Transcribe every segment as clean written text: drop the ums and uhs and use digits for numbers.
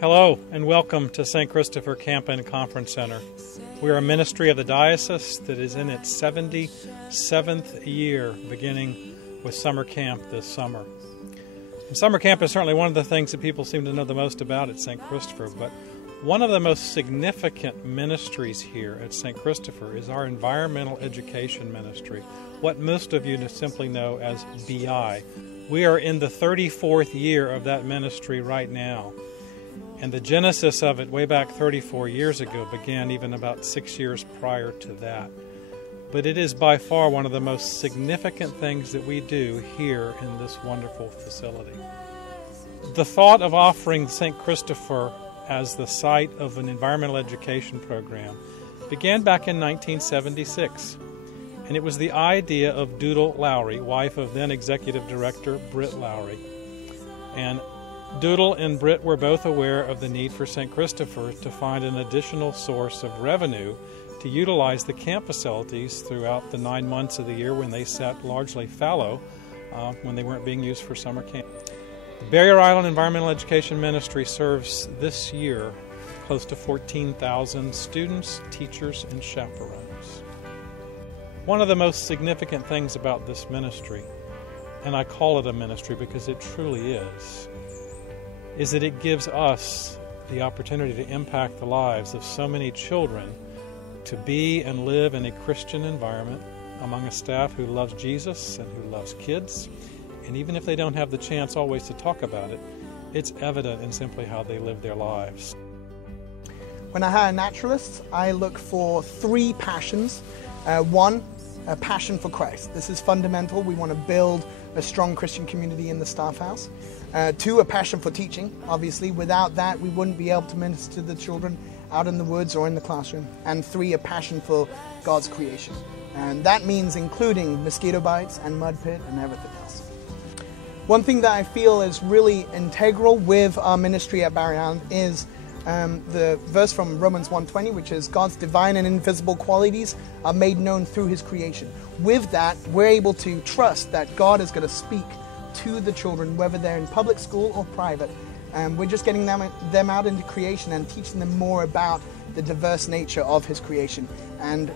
Hello and welcome to St. Christopher Camp and Conference Center. We are a ministry of the diocese that is in its 77th year, beginning with summer camp this summer. And summer camp is certainly one of the things that people seem to know the most about at St. Christopher, but one of the most significant ministries here at St. Christopher is our environmental education ministry, what most of you simply know as BI. We are in the 34th year of that ministry right now. And the genesis of it way back 34 years ago began even about 6 years prior to that. But it is by far one of the most significant things that we do here in this wonderful facility. The thought of offering St. Christopher as the site of an environmental education program began back in 1976. And it was the idea of Doodle Lowry, wife of then Executive Director Britt Lowry. And Doodle and Britt were both aware of the need for St. Christopher to find an additional source of revenue to utilize the camp facilities throughout the 9 months of the year when they sat largely fallow when they weren't being used for summer camp. The Barrier Island Environmental Education Ministry serves this year close to 14,000 students, teachers, and chaperones. One of the most significant things about this ministry, and I call it a ministry because it truly is that it gives us the opportunity to impact the lives of so many children to be and live in a Christian environment among a staff who loves Jesus and who loves kids. And even if they don't have the chance always to talk about it, it's evident in simply how they live their lives. When I hire naturalists, I look for 3 passions. One, a passion for Christ. This is fundamental. We want to build a strong Christian community in the staff house. 2, a passion for teaching. Obviously, without that, we wouldn't be able to minister to the children out in the woods or in the classroom. And 3, a passion for God's creation. And that means including mosquito bites and mud pit and everything else. One thing that I feel is really integral with our ministry at Barrier Island is the verse from Romans 1:20, which is God's divine and invisible qualities are made known through His creation. With that, we're able to trust that God is going to speak to the children, whether they're in public school or private. We're just getting them out into creation and teaching them more about the diverse nature of His creation. And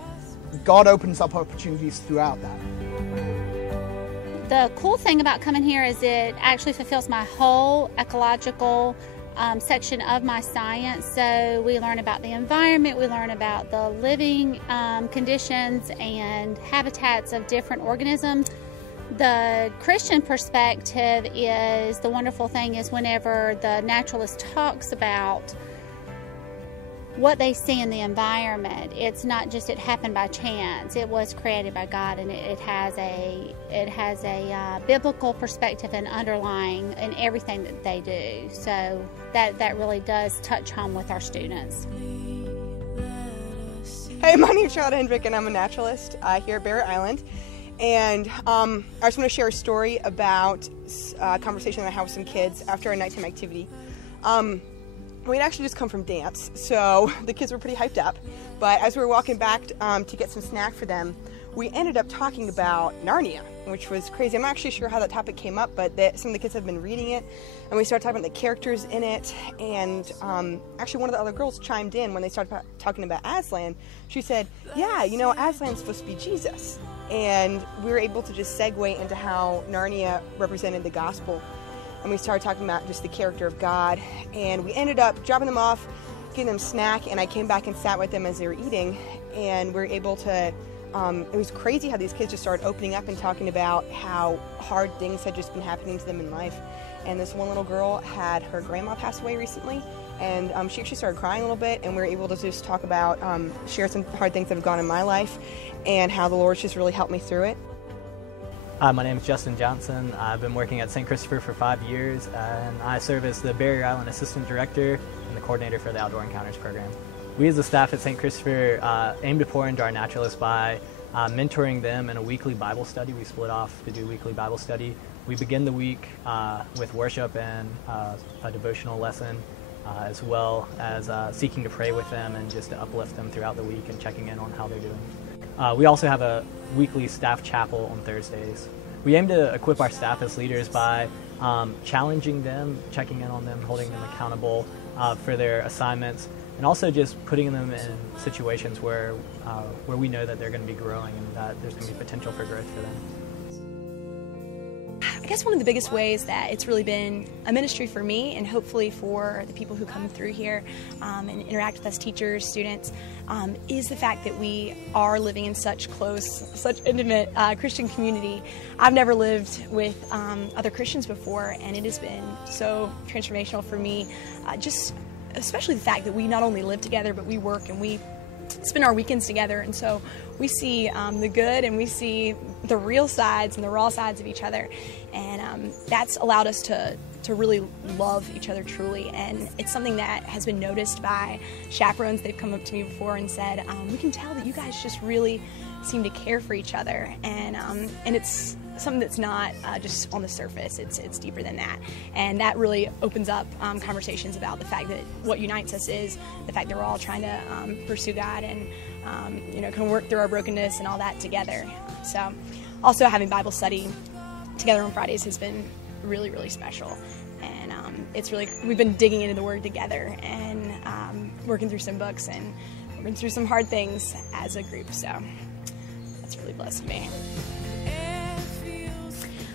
God opens up opportunities throughout that. The cool thing about coming here is it actually fulfills my whole ecological section of my science. So we learn about the environment, we learn about the living conditions and habitats of different organisms. The Christian perspective is, the wonderful thing is whenever the naturalist talks about what they see in the environment, it's not just it happened by chance. It was created by God, and it has a biblical perspective and underlying in everything that they do. So that really does touch home with our students. Hey, my name's Charlotte Hendrick, and I'm a naturalist here at Barrier Island. And I just want to share a story about a conversation that I had with some kids after a nighttime activity. We'd actually just come from dance, so the kids were pretty hyped up. But as we were walking back to get some snack for them, we ended up talking about Narnia, which was crazy. I'm not actually sure how that topic came up, but some of the kids have been reading it, and we started talking about the characters in it. And actually, one of the other girls chimed in when they started talking about Aslan. She said, "Yeah, you know, Aslan's supposed to be Jesus." And we were able to just segue into how Narnia represented the gospel. And we started talking about just the character of God. And we ended up dropping them off, getting them snack, and I came back and sat with them as they were eating. And we were able to, it was crazy how these kids just started opening up and talking about how hard things had just been happening to them in life. And this one little girl had her grandma pass away recently. And she actually started crying a little bit, and we were able to just talk about, share some hard things that have gone in my life and how the Lord's just really helped me through it. Hi, my name is Justin Johnson. I've been working at St. Christopher for 5 years, and I serve as the Barrier Island Assistant Director and the coordinator for the Outdoor Encounters program. We as the staff at St. Christopher aim to pour into our naturalists by mentoring them in a weekly Bible study. We split off to do weekly Bible study. We begin the week with worship and a devotional lesson, as well as seeking to pray with them and just to uplift them throughout the week and checking in on how they're doing. We also have a weekly staff chapel on Thursdays. We aim to equip our staff as leaders by challenging them, checking in on them, holding them accountable, for their assignments, and also just putting them in situations where we know that they're going to be growing and that there's going to be potential for growth for them. I guess one of the biggest ways that it's really been a ministry for me, and hopefully for the people who come through here and interact with us teachers, students, is the fact that we are living in such close, such intimate Christian community. I've never lived with other Christians before, and it has been so transformational for me, just especially the fact that we not only live together, but we work and we spend our weekends together, and so we see the good and we see the real sides and the raw sides of each other, and that's allowed us to really love each other truly. And it's something that has been noticed by chaperones. They've come up to me before and said, we can tell that you guys just really seem to care for each other, and it's something that's not just on the surface. It's deeper than that, and that really opens up conversations about the fact that what unites us is the fact that we're all trying to pursue God and kind of work through our brokenness and all that together. So also having Bible study together on Fridays has been really, really special, and it's really, we've been digging into the Word together and working through some books and working through some hard things as a group, so that's really blessed me.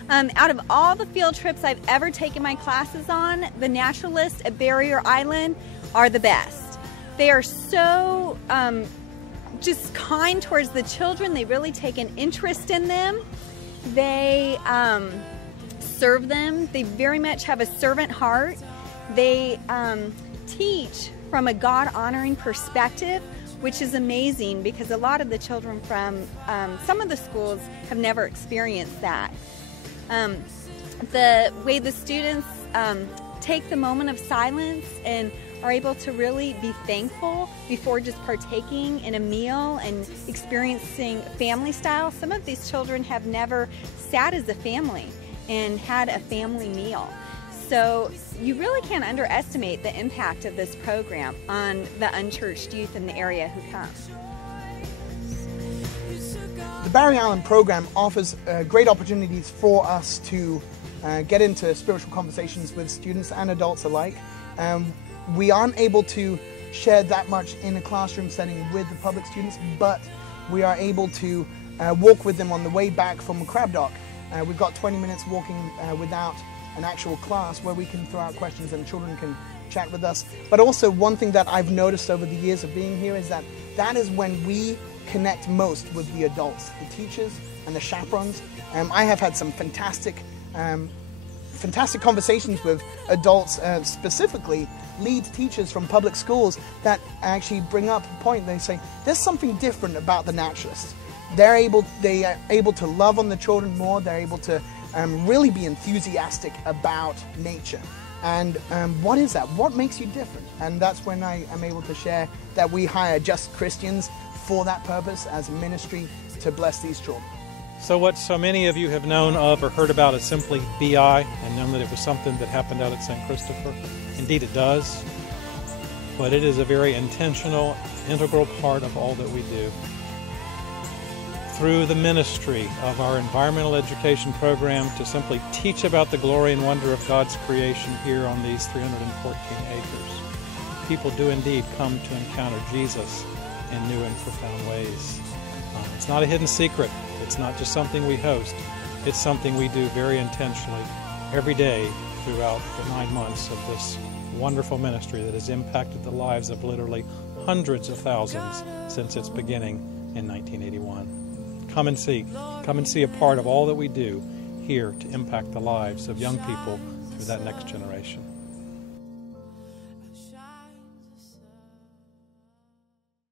Out of all the field trips I've ever taken my classes on, the naturalists at Barrier Island are the best. They are so just kind towards the children. They really take an interest in them. They serve them. They very much have a servant heart. They teach from a God-honoring perspective, which is amazing because a lot of the children from some of the schools have never experienced that. The way the students take the moment of silence and are able to really be thankful before just partaking in a meal and experiencing family style. Some of these children have never sat as a family and had a family meal. So you really can't underestimate the impact of this program on the unchurched youth in the area who come. The Barrier Island program offers great opportunities for us to get into spiritual conversations with students and adults alike. We aren't able to share that much in a classroom setting with the public students, but we are able to walk with them on the way back from Crab Dock. We've got 20 minutes walking without an actual class where we can throw out questions and children can chat with us. But also one thing that I've noticed over the years of being here is that is when we connect most with the adults, the teachers and the chaperones. I have had some fantastic conversations with adults, specifically lead teachers from public schools that actually bring up a point. They say, there's something different about the naturalists. They are able to love on the children more. They're able to really be enthusiastic about nature. And what is that? What makes you different? And that's when I am able to share that we hire just Christians for that purpose as a ministry to bless these children. So what so many of you have known of or heard about is simply BI, and known that it was something that happened out at St. Christopher. Indeed it does, but it is a very intentional, integral part of all that we do. Through the ministry of our environmental education program to simply teach about the glory and wonder of God's creation here on these 314 acres, people do indeed come to encounter Jesus in new and profound ways. It's not a hidden secret. It's not just something we host. It's something we do very intentionally every day throughout the 9 months of this wonderful ministry that has impacted the lives of literally hundreds of thousands since its beginning in 1981. Come and see a part of all that we do here to impact the lives of young people through that next generation.